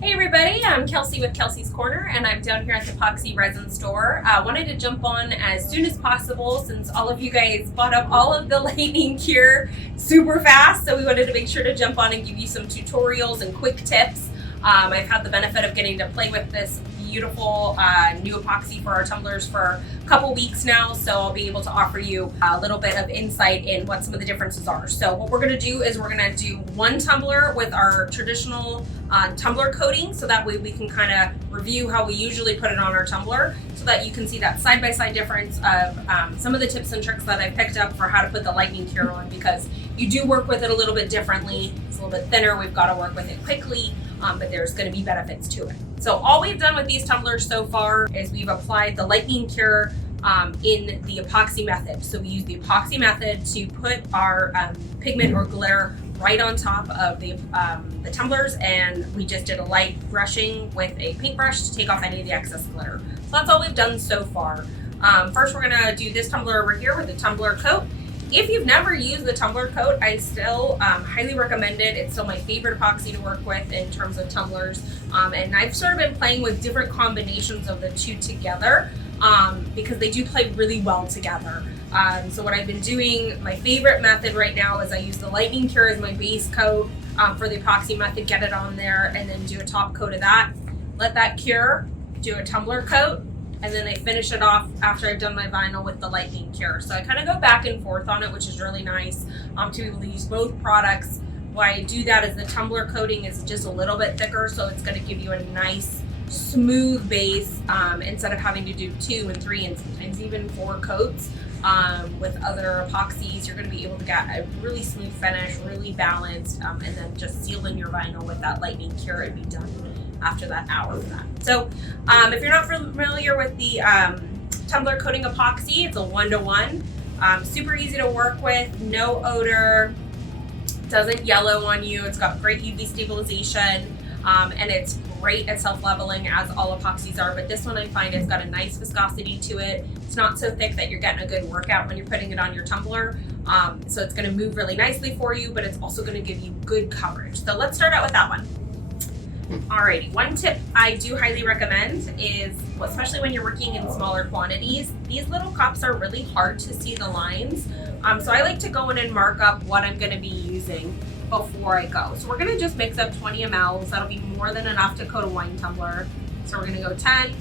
Hey everybody, I'm Kelsey with Kelsey's Corner, and I'm down here at the Epoxy Resin store. Wanted to jump on as soon as possible since all of you guys bought up all of the lightning cure super fast, so we wanted to make sure to jump on and give you some tutorials and quick tips. I've had the benefit of getting to play with this beautiful new epoxy for our tumblers for a couple weeks now, so I'll be able to offer you a little bit of insight in what some of the differences are. So what we're going to do is we're going to do one tumbler with our traditional tumbler coating, so that way we can kind of review how we usually put it on our tumbler, so that you can see that side-by-side difference of some of the tips and tricks that I picked up for how to put the lightning cure on, because you do work with it a little bit differently. It's a little bit thinner, we've got to work with it quickly, but there's going to be benefits to it. So all we've done with these tumblers so far is we've applied the lightning cure in the epoxy method. So we use the epoxy method to put our pigment or glitter right on top of the tumblers, and we just did a light brushing with a paintbrush to take off any of the excess glitter. So that's all we've done so far. First we're going to do this tumbler over here with the Tumbler Coat. If you've never used the Tumbler Coat, I still highly recommend it. It's still my favorite epoxy to work with in terms of tumblers. And I've sort of been playing with different combinations of the two together because they do play really well together. So what I've been doing, my favorite method right now is I use the lightning cure as my base coat for the epoxy method, get it on there, and then do a top coat of that. Let that cure, do a Tumbler Coat, and then I finish it off after I've done my vinyl with the lightning cure. So I kind of go back and forth on it, which is really nice to be able to use both products. Why I do that is the tumbler coating is just a little bit thicker, so it's going to give you a nice smooth base instead of having to do 2 and 3 and sometimes even 4 coats. With other epoxies, you're going to be able to get a really smooth finish, really balanced, and then just seal in your vinyl with that lightning cure and be done after that hour of that. So if you're not familiar with the tumbler coating epoxy, it's a 1-to-1. Super easy to work with, no odor, doesn't yellow on you, it's got great UV stabilization, and it's great at self-leveling as all epoxies are, but this one I find it's got a nice viscosity to it. It's not so thick that you're getting a good workout when you're putting it on your tumbler, so it's going to move really nicely for you, but it's also going to give you good coverage. So let's start out with that one. Alrighty, one tip I do highly recommend is, especially when you're working in smaller quantities, these little cups are really hard to see the lines. So I like to go in and mark up what I'm going to be using before I go. So we're going to just mix up 20 mLs. That'll be more than enough to coat a wine tumbler. So we're going to go 10,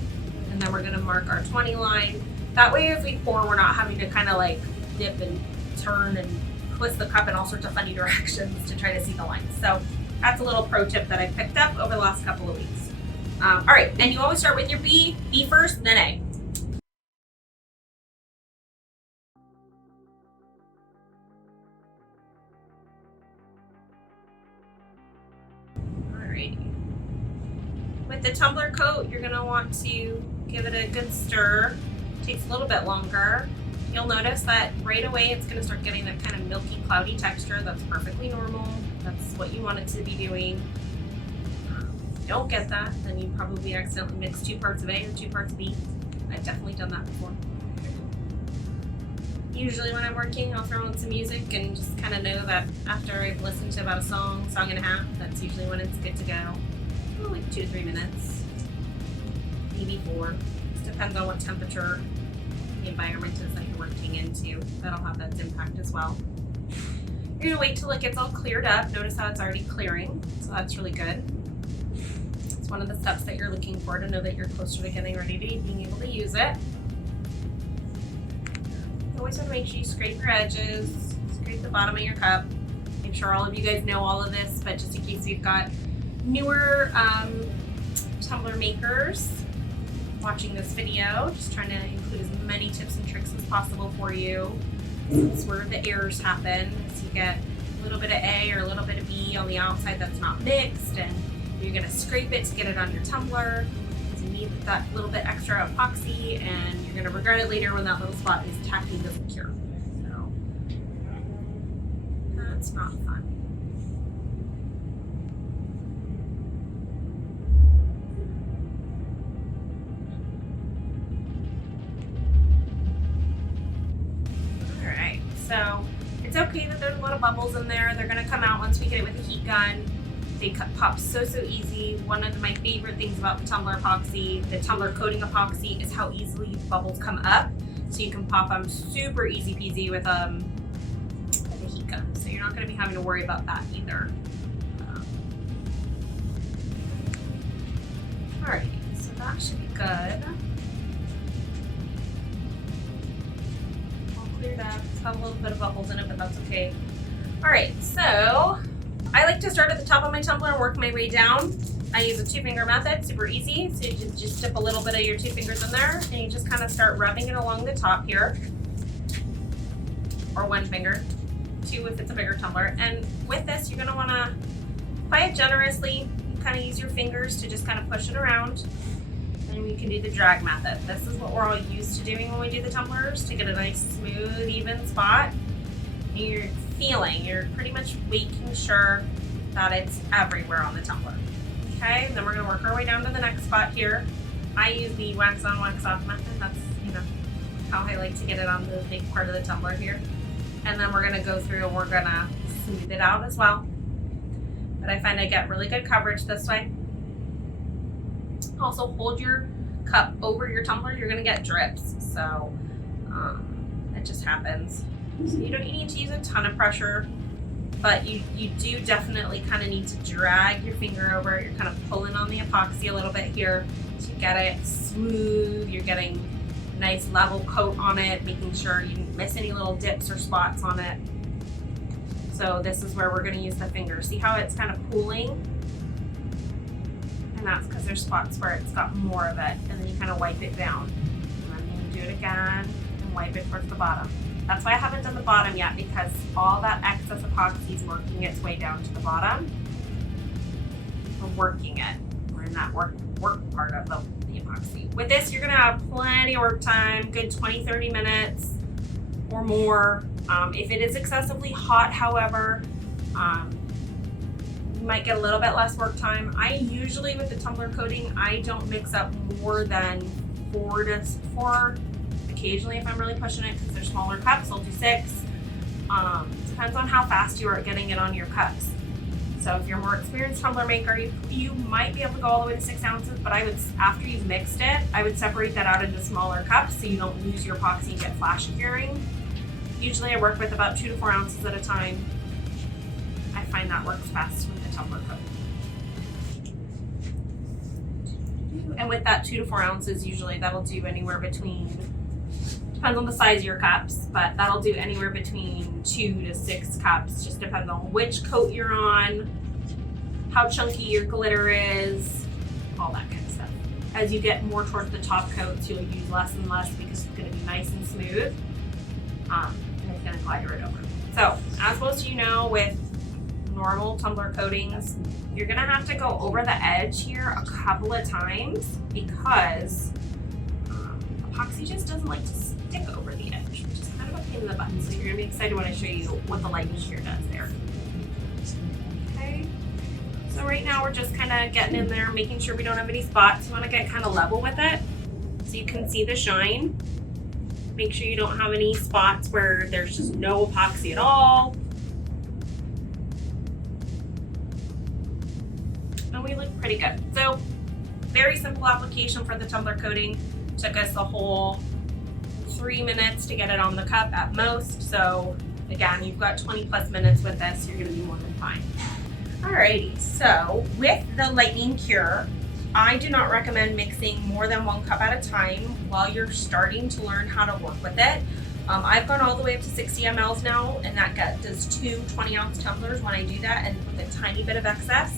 and then we're going to mark our 20 line. That way as we pour, we're not having to kind of like dip and turn and twist the cup in all sorts of funny directions to try to see the lines. So that's a little pro tip that I picked up over the last couple of weeks. All right, and you always start with your B first, then A. Alrighty. With the tumbler coat, you're gonna want to give it a good stir. It takes a little bit longer. You'll notice that right away it's gonna start getting that kind of milky, cloudy texture. That's perfectly normal. That's what you want it to be doing. If you don't get that, then you probably accidentally mixed 2 parts of A or 2 parts of B. I've definitely done that before. Usually when I'm working, I'll throw in some music and just kind of know that after I've listened to about a song and a half, that's usually when it's good to go. Oh, like 2 to 3 minutes, maybe 4. Just depends on what temperature the environment is that you're working into. That'll have that impact as well. You're gonna wait till it gets all cleared up. Notice how it's already clearing, so that's really good. It's one of the steps that you're looking for to know that you're closer to getting ready to being able to use it. You always want to make sure you scrape your edges, scrape the bottom of your cup. I'm sure all of you guys know all of this, but just in case you've got newer tumbler makers watching this video, just trying to include as many tips and tricks as possible for you. This is where the errors happen. So you get a little bit of A or a little bit of B on the outside that's not mixed, and you're going to scrape it to get it on your tumbler. So you need that little bit extra epoxy, and you're going to regret it later when that little spot is tacky and doesn't cure. So that's not fun. So it's okay that there's a little bubbles in there. They're gonna come out once we hit it with a heat gun. They pop so easy. One of my favorite things about the Tumbler Epoxy, the Tumbler Coating Epoxy, is how easily bubbles come up. So you can pop them super easy peasy with a heat gun. So you're not going to be having to worry about that either. Alright, so that should be good. All cleared up. It's got a little bit of bubbles in it, but that's okay. Alright, so I like to start at the top of my tumbler and work my way down. I use a 2-finger method, super easy. So you just dip a little bit of your 2 fingers in there and you just kind of start rubbing it along the top here. Or 1 finger, 2 if it's a bigger tumbler. And with this, you're gonna wanna apply it generously. You kind of use your fingers to just kind of push it around. And we can do the drag method. This is what we're all used to doing when we do the tumblers, to get a nice, smooth, even spot. And you're pretty much making sure that it's everywhere on the tumbler. Okay, and then we're gonna work our way down to the next spot here. I use the wax on, wax off method. That's, how I like to get it on the big part of the tumbler here. And then we're gonna go through and we're gonna smooth it out as well. But I find I get really good coverage this way. Also, hold your cup over your tumbler. You're gonna get drips, so it just happens. So you don't need to use a ton of pressure, but you do definitely kind of need to drag your finger over it. You're kind of pulling on the epoxy a little bit here to get it smooth. You're getting a nice level coat on it, making sure you didn't miss any little dips or spots on it. So this is where we're going to use the finger. See how it's kind of pooling? And that's because there's spots where it's got more of it, and then you kind of wipe it down. And then you do it again and wipe it towards the bottom. That's why I haven't done the bottom yet, because all that excess epoxy is working its way down to the bottom. We're working it. We're in that work part of the epoxy. With this, you're gonna have plenty of work time, good 20-30 minutes or more. If it is excessively hot, however, you might get a little bit less work time. I usually, with the tumbler coating, I don't mix up more than 4. Occasionally, if I'm really pushing it, because they're smaller cups, I'll do 6. Depends on how fast you are getting it on your cups. So if you're a more experienced tumbler maker, you might be able to go all the way to 6 ounces, but I would, after you've mixed it, I would separate that out into smaller cups so you don't lose your epoxy and get flash curing. Usually I work with about 2 to 4 ounces at a time. I find that works best with the tumbler coat. And with that 2 to 4 ounces, usually that'll do anywhere between, depends on the size of your cups, but that'll do anywhere between 2 to 6 cups. Just depends on which coat you're on, how chunky your glitter is, all that kind of stuff. As you get more towards the top coats, you'll use less and less because it's going to be nice and smooth, and it's going to glide right over. So, as most of you know, with normal tumbler coatings, you're going to have to go over the edge here a couple of times because epoxy just doesn't like to stick over the edge, which is kind of a pain in the butt. So you're going to be excited when I show you what the lightning shear does there. Okay, so right now we're just kind of getting in there, making sure we don't have any spots. You want to get kind of level with it so you can see the shine. Make sure you don't have any spots where there's just no epoxy at all. And we look pretty good. So very simple application for the tumbler coating. Took us the whole 3 minutes to get it on the cup at most. So again, you've got 20+ minutes with this. You're gonna be more than fine. Alrighty, so with the lightning cure, I do not recommend mixing more than 1 cup at a time while you're starting to learn how to work with it. I've gone all the way up to 60 mLs now, and that does 2 20-ounce tumblers when I do that, and with a tiny bit of excess.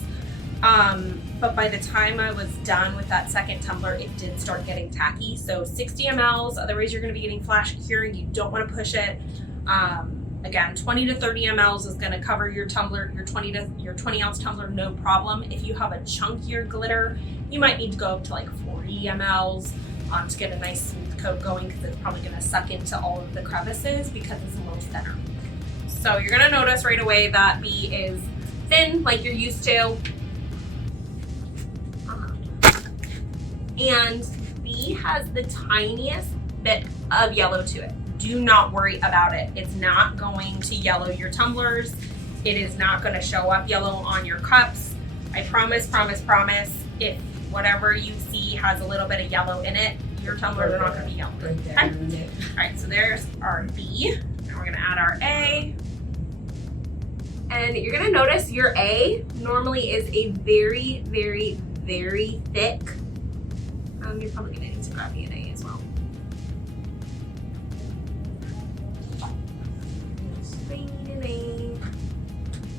But by the time I was done with that second tumbler, it did start getting tacky. So 60 mLs, otherwise you're going to be getting flash curing. You don't want to push it. Again, 20 to 30 mLs is going to cover your tumbler, your 20-ounce tumbler, no problem. If you have a chunkier glitter, you might need to go up to like 40 mLs to get a nice smooth coat going, because it's probably going to suck into all of the crevices because it's a little thinner. So you're going to notice right away that B is thin, like you're used to. And B has the tiniest bit of yellow to it. Do not worry about it. It's not going to yellow your tumblers. It is not going to show up yellow on your cups. I promise, if whatever you see has a little bit of yellow in it, your tumblers are not going to be yellow. Okay? All right, so there's our B. Now we're going to add our A. And you're going to notice your A normally is a very, very, very thick. You're probably going to need to grab me an A as well.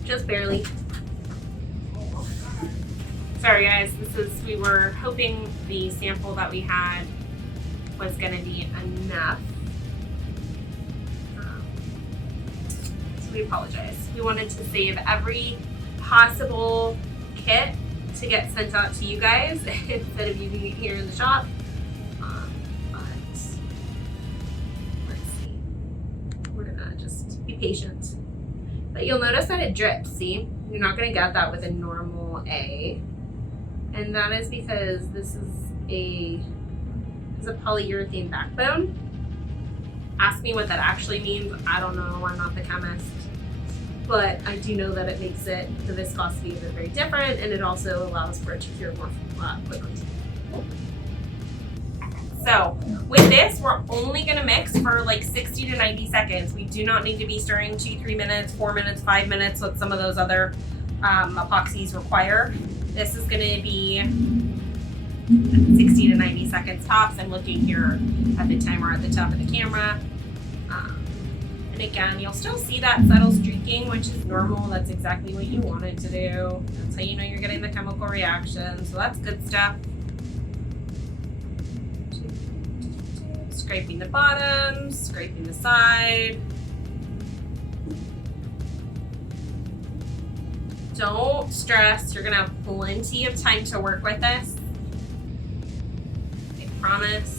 Just barely. Sorry guys, we were hoping the sample that we had was going to be enough. So we apologize. We wanted to save every possible kit to get sent out to you guys instead of using it here in the shop. But let's see. We're gonna just be patient. But you'll notice that it drips, see? You're not gonna get that with a normal A. And that is because this is a polyurethane backbone. Ask me what that actually means. I don't know, I'm not the chemist. But I do know that it makes the viscosity of it very different, and it also allows for it to cure more quickly. So with this, we're only gonna mix for like 60 to 90 seconds. We do not need to be stirring 2-3 minutes, 4 minutes, 5 minutes, what some of those other epoxies require. This is gonna be 60 to 90 seconds tops. I'm looking here at the timer at the top of the camera. And again, you'll still see that subtle streaking, which is normal. That's exactly what you want it to do. That's how you know you're getting the chemical reaction. So that's good stuff. Scraping the bottom, scraping the side. Don't stress, you're gonna have plenty of time to work with this. I promise.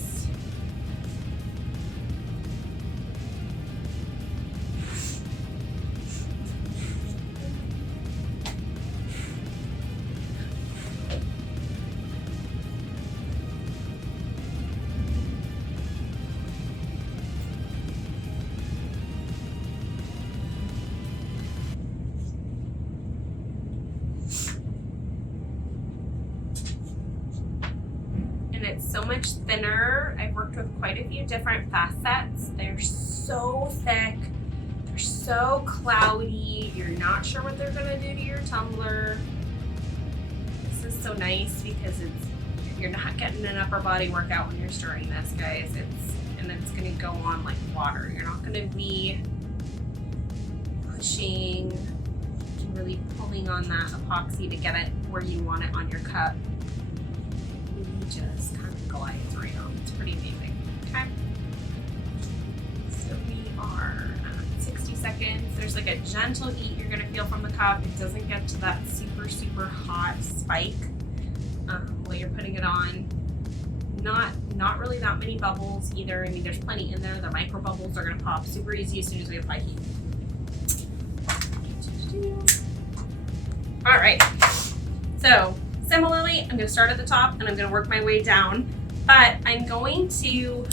And it's so much thinner. I've worked with quite a few different facets. They're so thick, they're so cloudy. You're not sure what they're gonna do to your tumbler. This is so nice because you're not getting an upper body workout when you're stirring this, guys. And it's gonna go on like water. You're not gonna be pushing and really pulling on that epoxy to get it where you want it on your cup. Just kind of glides right on. It's pretty amazing. Okay. So we are at 60 seconds. There's like a gentle heat you're gonna feel from the cup. It doesn't get to that super, super hot spike while you're putting it on. Not really that many bubbles either. I mean, there's plenty in there. The micro bubbles are gonna pop super easy as soon as we apply heat. All right. So similarly, I'm going to start at the top and I'm going to work my way down, but I'm going to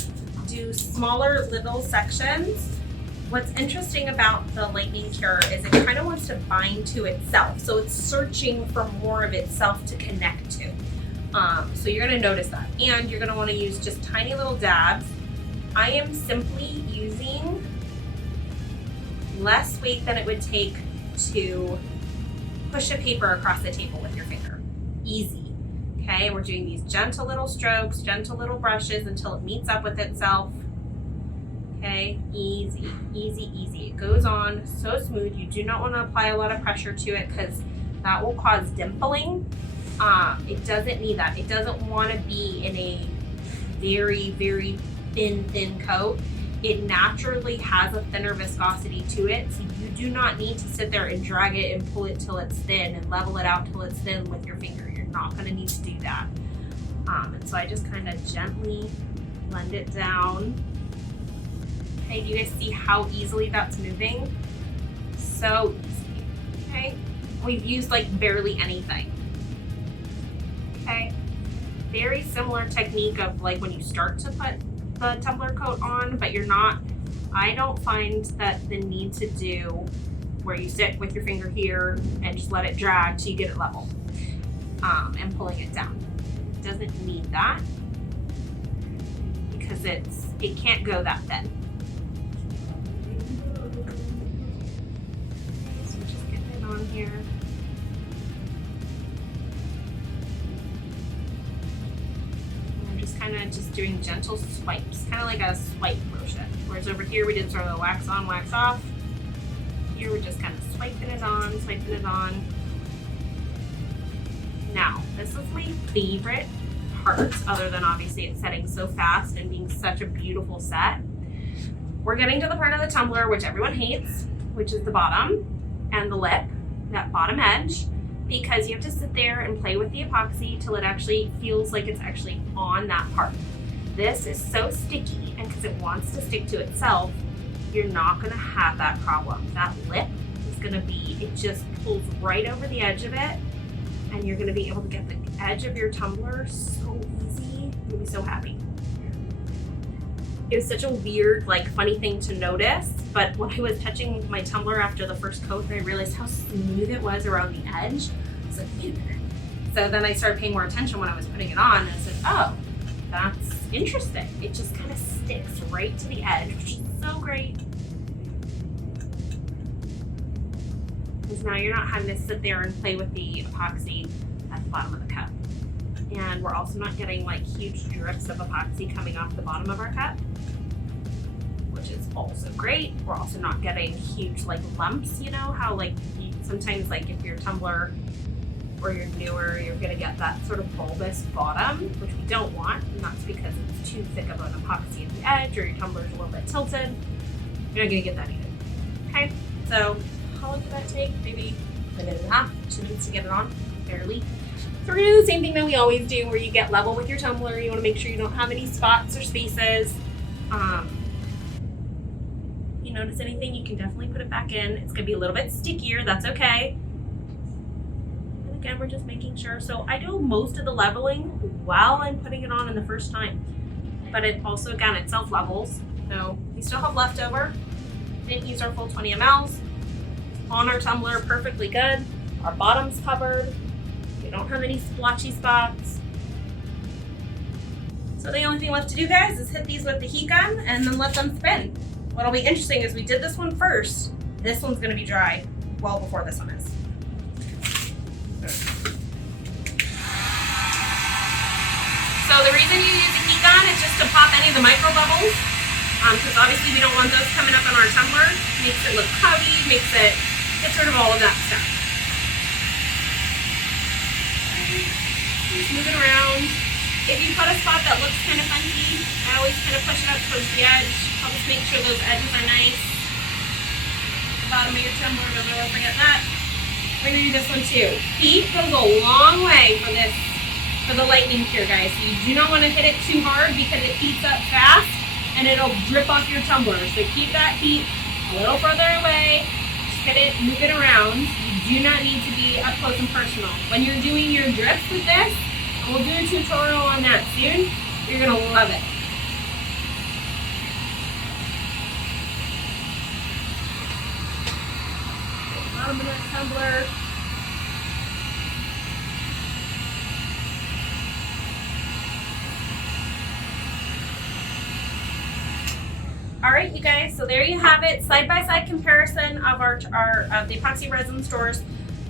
do smaller little sections. What's interesting about the lightning cure is it kind of wants to bind to itself. So it's searching for more of itself to connect to. So you're going to notice that. And you're going to want to use just tiny little dabs. I am simply using less weight than it would take to push a paper across the table with your finger. Easy. Okay, we're doing these gentle little strokes, gentle little brushes until it meets up with itself. Okay, easy, easy, easy. It goes on so smooth. You do not want to apply a lot of pressure to it because that will cause dimpling. It doesn't need that. It doesn't want to be in a very, very thin coat. It naturally has a thinner viscosity to it, so you do not need to sit there and drag it and pull it till it's thin and level it out till it's thin with your finger. You're not going to need to do that. And so I just kind of gently blend it down. Okay, do you guys see how easily that's moving? So easy. Okay, we've used like barely anything. Okay, very similar technique of like when you start to put the tumbler coat on, but you're not, I don't find that the need to do where you sit with your finger here and just let it drag till you get it level. and pulling it down. It doesn't need that because it can't go that thin. So just getting it on here. And I'm just kind of just doing gentle swipes, kind of like a swipe motion. Whereas over here we did sort of the wax on, wax off. Here we're just kind of swiping it on, swiping it on. Now, this is my favorite part, other than obviously it's setting so fast and being such a beautiful set. We're getting to the part of the tumbler which everyone hates, which is the bottom and the lip, that bottom edge, because you have to sit there and play with the epoxy till it actually feels like it's actually on that part. This is so sticky, and because it wants to stick to itself, you're not gonna have that problem. That lip is gonna be, it just pulls right over the edge of it, and you're gonna be able to get the edge of your tumbler so easy. You'll be so happy. It was such a weird, like, funny thing to notice, but when I was touching my tumbler after the first coat, I realized how smooth it was around the edge. I was like, wait a minute. So then I started paying more attention when I was putting it on, and I said, oh, that's interesting. It just kind of sticks right to the edge, which is so great. Because now you're not having to sit there and play with the epoxy at the bottom of the cup. And we're also not getting like huge drips of epoxy coming off the bottom of our cup, which is also great. We're also not getting huge like lumps, you know, how like sometimes like if your tumbler or you're newer, you're gonna get that sort of bulbous bottom, which we don't want, and that's because it's too thick of an epoxy at the edge or your tumbler's a little bit tilted. You're not gonna get that either. Okay, so how long did that take? Maybe a minute and a half, 2 minutes to get it on, barely. So we're gonna do the same thing that we always do, where you get level with your tumbler. You wanna make sure you don't have any spots or spaces. If you notice anything, you can definitely put it back in. It's gonna be a little bit stickier, that's okay. Again, we're just making sure. So I do most of the leveling while I'm putting it on in the first time. But it also, again, it self-levels. So we still have leftover. Didn't use our full 20 mLs. On our tumbler, perfectly good. Our bottom's covered. We don't have any splotchy spots. So the only thing left to do, guys, is hit these with the heat gun and then let them spin. What'll be interesting is we did this one first. This one's gonna be dry well before this one is. So the reason you use a heat gun is just to pop any of the micro bubbles, because obviously we don't want those coming up on our tumbler. Makes it look cloudy, makes it, gets rid of all of that stuff. Just moving around. If you put a spot that looks kind of funky, I always kind of push it up towards the edge. I'll just make sure those edges are nice. The bottom of your tumbler, don't ever forget that. We're gonna do this one too. Heat goes a long way for this, for the lightning cure, guys. So you do not want to hit it too hard because it heats up fast and it'll drip off your tumbler. So keep that heat a little further away. Just hit it, move it around. You do not need to be up close and personal. When you're doing your drips with this, and we'll do a tutorial on that soon, you're gonna love it. Bottom of that tumbler. All right, you guys, so there you have it. Side-by-side comparison of the Epoxy Resin Store's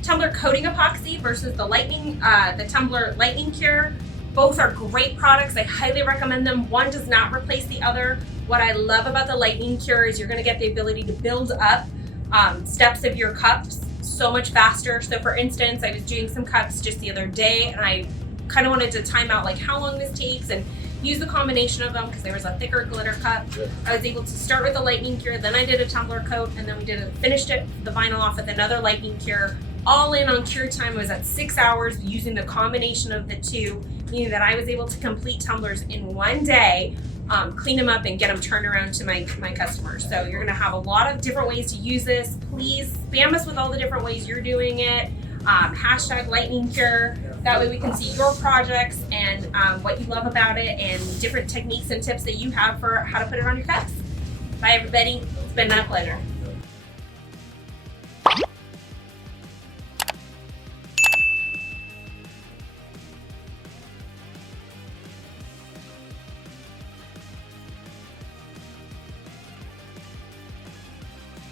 Tumbler Coating Epoxy versus the Tumbler Lightning Cure. Both are great products. I highly recommend them. One does not replace the other. What I love about the Lightning Cure is you're gonna get the ability to build up steps of your cups so much faster. So for instance, I was doing some cups just the other day and I kind of wanted to time out like how long this takes and use the combination of them because there was a thicker glitter cup. I was able to start with the Lightning Cure, then I did a tumbler coat, and then we finished the vinyl off with another Lightning Cure. All in on cure time was at 6 hours using the combination of the two, meaning that I was able to complete tumblers in one day, clean them up and get them turned around to my customers. So you're gonna have a lot of different ways to use this. Please spam us with all the different ways you're doing it. Hashtag Lightning Cure. That way we can see your projects and what you love about it and different techniques and tips that you have for how to put it on your cups. Bye everybody, it's been my pleasure.